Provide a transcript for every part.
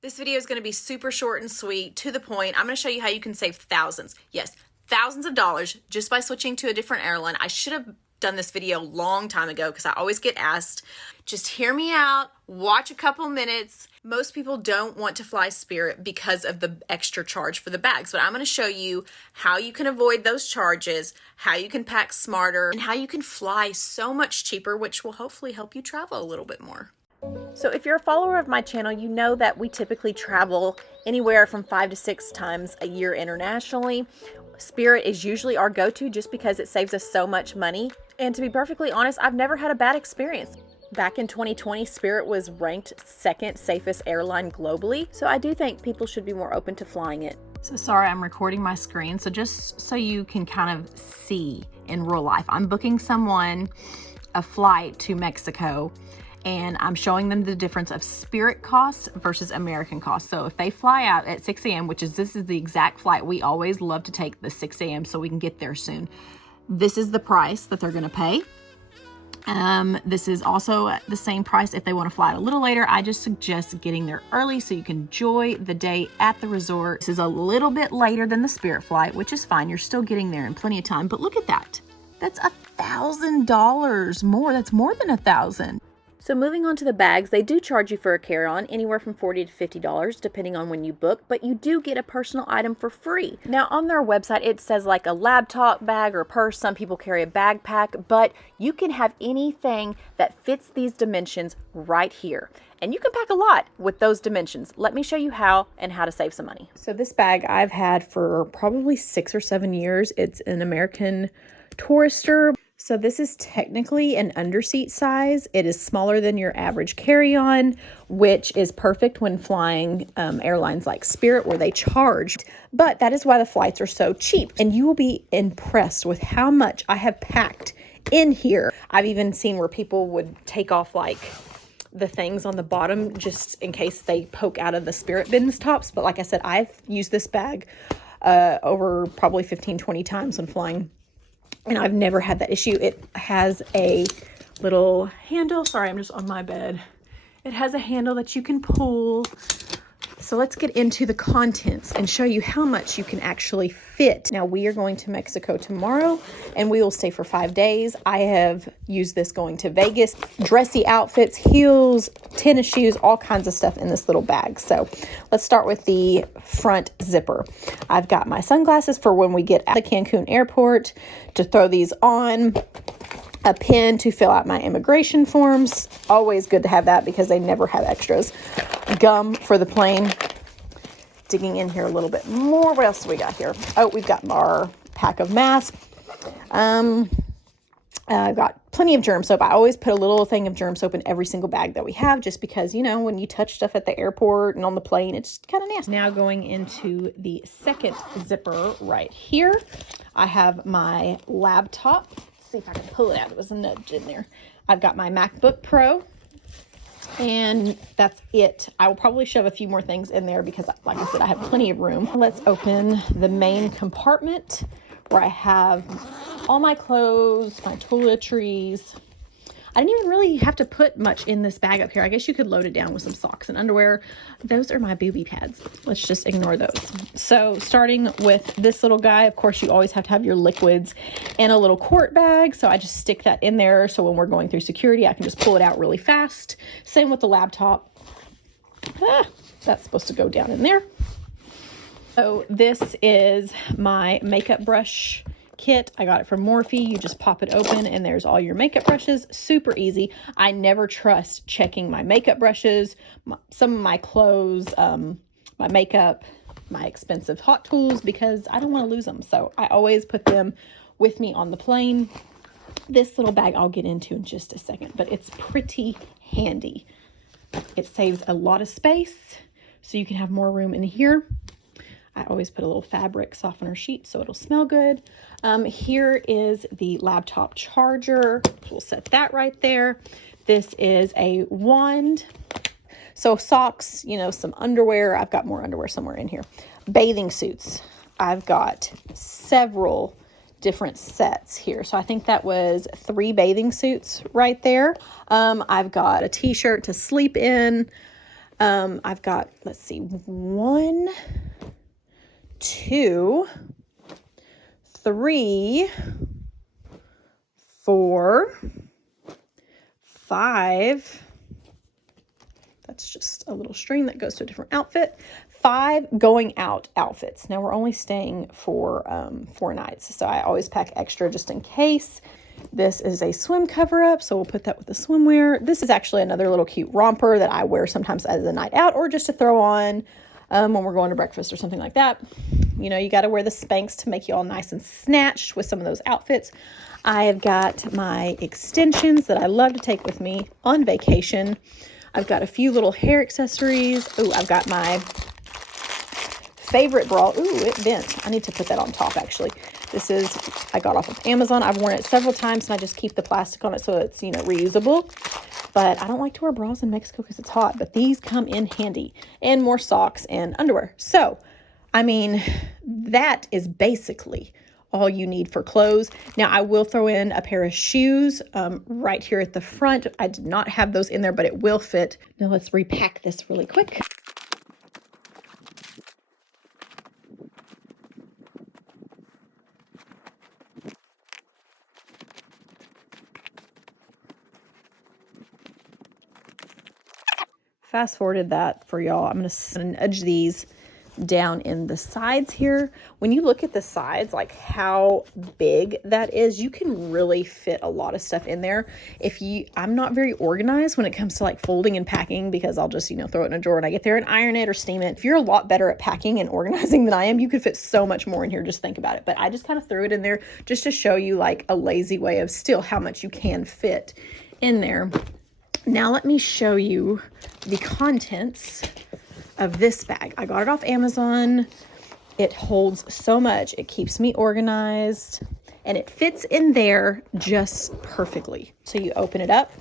This video is going to be super short and sweet, to the point. I'm going to show you how you can save thousands. Yes, thousands of dollars just by switching to a different airline. I should have done this video a long time ago because I always get asked. Just hear me out, watch a couple minutes. Most people don't want to fly Spirit because of the extra charge for the bags, but I'm going to show you how you can avoid those charges, how you can pack smarter, and how you can fly so much cheaper, which will hopefully help you travel a little bit more. So if you're a follower of my channel, you know that we typically travel anywhere from 5 to 6 times a year internationally. Spirit is usually our go-to just because it saves us so much money. And to be perfectly honest, I've never had a bad experience. Back in 2020, Spirit was ranked second safest airline globally. So I do think people should be more open to flying it. So sorry, I'm recording my screen. So just so you can kind of see in real life, I'm booking someone a flight to Mexico, and I'm showing them the difference of Spirit costs versus American costs. So if they fly out at 6 a.m., this is the exact flight we always love to take, the 6 a.m. so we can get there soon. This is the price that they're gonna pay. This is also the same price if they want to fly a little later. I just suggest getting there early so you can enjoy the day at the resort. This is a little bit later than the Spirit flight, which is fine. You're still getting there in plenty of time, but look at that. That's $1,000 more. That's more than $1,000. So moving on to the bags, they do charge you for a carry-on anywhere from $40 to $50 depending on when you book, but you do get a personal item for free. Now on their website it says like a laptop bag or purse. Some people carry a backpack, but you can have anything that fits these dimensions right here. And you can pack a lot with those dimensions. Let me show you how and how to save some money. So this bag I've had for probably 6 or 7 years. It's an American Tourister. So this is technically an underseat size. It is smaller than your average carry-on, which is perfect when flying airlines like Spirit where they charge. But that is why the flights are so cheap. And you will be impressed with how much I have packed in here. I've even seen where people would take off like the things on the bottom just in case they poke out of the Spirit bins tops. But like I said, I've used this bag over probably 15, 20 times when flying, and I've never had that issue. It has a little handle. Sorry, I'm just on my bed. It has a handle that you can pull. So let's get into the contents and show you how much you can actually fit. Now we are going to Mexico tomorrow and we will stay for 5 days. I have used this going to Vegas. Dressy outfits, heels, tennis shoes, all kinds of stuff in this little bag. So let's start with the front zipper. I've got my sunglasses for when we get out of the Cancun airport to throw these on. A pen to fill out my immigration forms. Always good to have that because they never have extras. Gum for the plane. Digging in here a little bit more. What else do we got here? Oh, we've got our pack of masks. I've got plenty of germ soap. I always put a little thing of germ soap in every single bag that we have just because, you know, when you touch stuff at the airport and on the plane, it's kind of nasty. Now going into the second zipper right here, I have my laptop. See if I can pull it out. It was a nudge in there. I've got my MacBook Pro, and that's it. I will probably shove a few more things in there because, like I said, I have plenty of room. Let's open the main compartment where I have all my clothes, my toiletries. I didn't even really have to put much in this bag up here. I guess you could load it down with some socks and underwear. Those are my booby pads. Let's just ignore those. So starting with this little guy, of course, you always have to have your liquids in a little quart bag. So I just stick that in there. So when we're going through security, I can just pull it out really fast. Same with the laptop. That's supposed to go down in there. So this is my makeup brush kit. I got it from Morphe. You just pop it open and there's all your makeup brushes. Super easy. I never trust checking my makeup brushes, some of my clothes, my makeup, my expensive hot tools, because I don't want to lose them. So I always put them with me on the plane. This little bag I'll get into in just a second, but it's pretty handy. It saves a lot of space so you can have more room in here. I always put a little fabric softener sheet so it'll smell good. Here is the laptop charger. We'll set that right there. This is a wand. So socks, you know, some underwear. I've got more underwear somewhere in here. Bathing suits. I've got several different sets here. So I think that was 3 bathing suits right there. I've got a t-shirt to sleep in. I've got, let's see, 1, 2, 3, 4, 5. That's just a little string that goes to a different outfit. 5 going out outfits. Now we're only staying for 4 nights, so I always pack extra just in case. This is a swim cover up, so we'll put that with the swimwear. This is actually another little cute romper that I wear sometimes as a night out or just to throw on when we're going to breakfast or something like that. You know, you got to wear the Spanx to make you all nice and snatched with some of those outfits. I have got my extensions that I love to take with me on vacation. I've got a few little hair accessories. Ooh, I've got my favorite bra. Ooh, it bent. I need to put that on top, actually. This is, I got off of Amazon. I've worn it several times, and I just keep the plastic on it so it's, you know, reusable. But I don't like to wear bras in Mexico because it's hot. But these come in handy. And more socks and underwear. So, I mean, that is basically all you need for clothes. Now, I will throw in a pair of shoes right here at the front. I did not have those in there, but it will fit. Now, let's repack this really quick. Fast forwarded that for y'all. I'm going to nudge these down in the sides here. When you look at the sides, like how big that is, you can really fit a lot of stuff in there. I'm not very organized when it comes to like folding and packing because I'll just, you know, throw it in a drawer when I get there and iron it or steam it. If you're a lot better at packing and organizing than I am, you could fit so much more in here. Just think about it. But I just kind of threw it in there just to show you like a lazy way of still how much you can fit in there. Now let me show you the contents of this bag. I got it off Amazon. It holds so much. It keeps me organized and it fits in there just perfectly. So you open it up.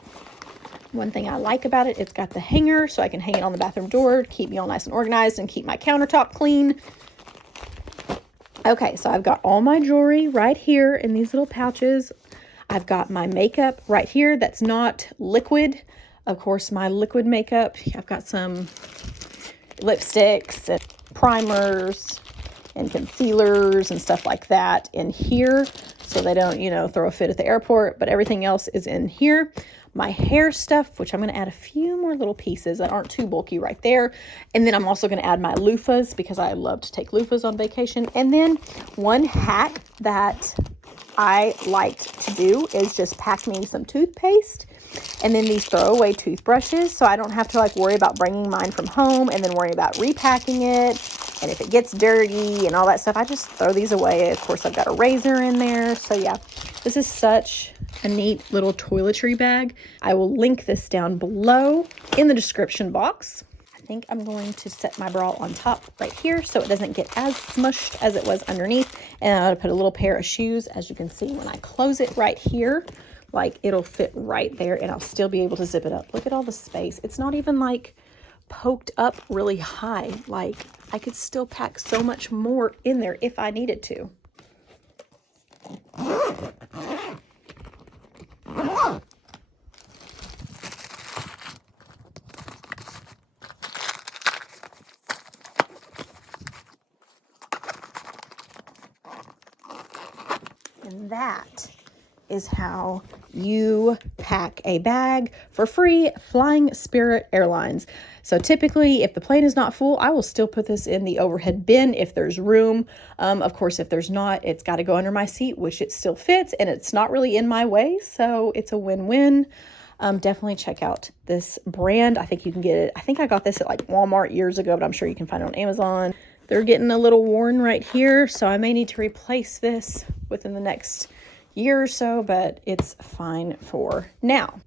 One thing I like about it, it's got the hanger so I can hang it on the bathroom door, keep me all nice and organized and keep my countertop clean. Okay, so I've got all my jewelry right here in these little pouches. I've got my makeup right here that's not liquid. Of course, my liquid makeup. I've got some lipsticks and primers and concealers and stuff like that in here so they don't, you know, throw a fit at the airport, but everything else is in here. My hair stuff, which I'm going to add a few more little pieces that aren't too bulky right there. And then I'm also going to add my loofahs because I love to take loofahs on vacation. And then one hack that I liked to do is just pack me some toothpaste and then these throwaway toothbrushes so I don't have to like worry about bringing mine from home and then worry about repacking it. And if it gets dirty and all that stuff, I just throw these away. Of course, I've got a razor in there. So yeah, this is such a neat little toiletry bag. I will link this down below in the description box. I think I'm going to set my bra on top right here so it doesn't get as smushed as it was underneath. And I'm going to put a little pair of shoes. As you can see, when I close it right here, like it'll fit right there and I'll still be able to zip it up. Look at all the space. It's not even like poked up really high. Like I could still pack so much more in there if I needed to. And that is how you pack a bag for free flying Spirit Airlines. So typically, if the plane is not full, I will still put this in the overhead bin if there's room. Of course, if there's not, it's got to go under my seat, which it still fits, and it's not really in my way, so it's a win-win. Definitely check out this brand. I think you can get it. I think I got this at like Walmart years ago, but I'm sure you can find it on Amazon. They're getting a little worn right here, so I may need to replace this within the next year or so, but it's fine for now.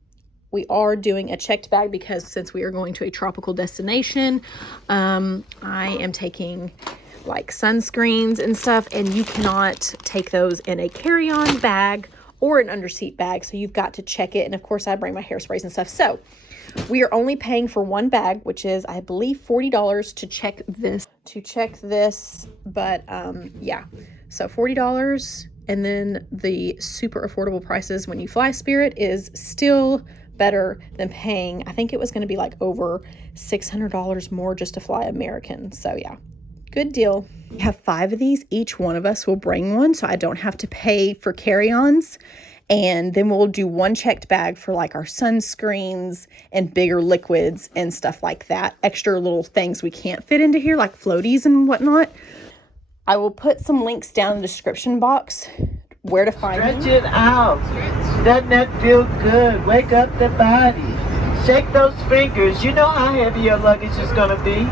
We are doing a checked bag because since we are going to a tropical destination, I am taking like sunscreens and stuff, and you cannot take those in a carry-on bag or an underseat bag, so you've got to check it. And of course, I bring my hairsprays and stuff. So we are only paying for one bag, which is, I believe, $40 to check this. But yeah, so $40. And then the super affordable prices when you fly Spirit is still better than paying, I think it was going to be like over $600 more just to fly American. So yeah, good deal. We have 5 of these. Each one of us will bring one, so I don't have to pay for carry-ons. And then we'll do one checked bag for like our sunscreens and bigger liquids and stuff like that. Extra little things we can't fit into here, like floaties and whatnot. I will put some links down in the description box where to find them. Stretch it out. Doesn't that feel good? Wake up the body. Shake those fingers. You know how heavy your luggage is going to be.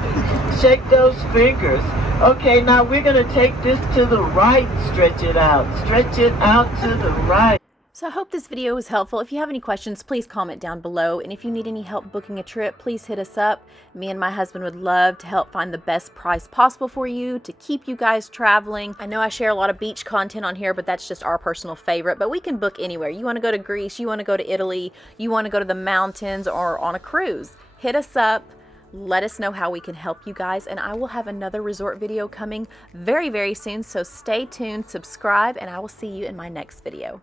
Shake those fingers. Okay, now we're going to take this to the right. Stretch it out. Stretch it out to the right. So I hope this video was helpful. If you have any questions, please comment down below. And if you need any help booking a trip, please hit us up. Me and my husband would love to help find the best price possible for you to keep you guys traveling. I know I share a lot of beach content on here, but that's just our personal favorite. But we can book anywhere. You want to go to Greece, you want to go to Italy, you want to go to the mountains or on a cruise. Hit us up. Let us know how we can help you guys, and I will have another resort video coming very, very soon. So stay tuned, subscribe, and I will see you in my next video.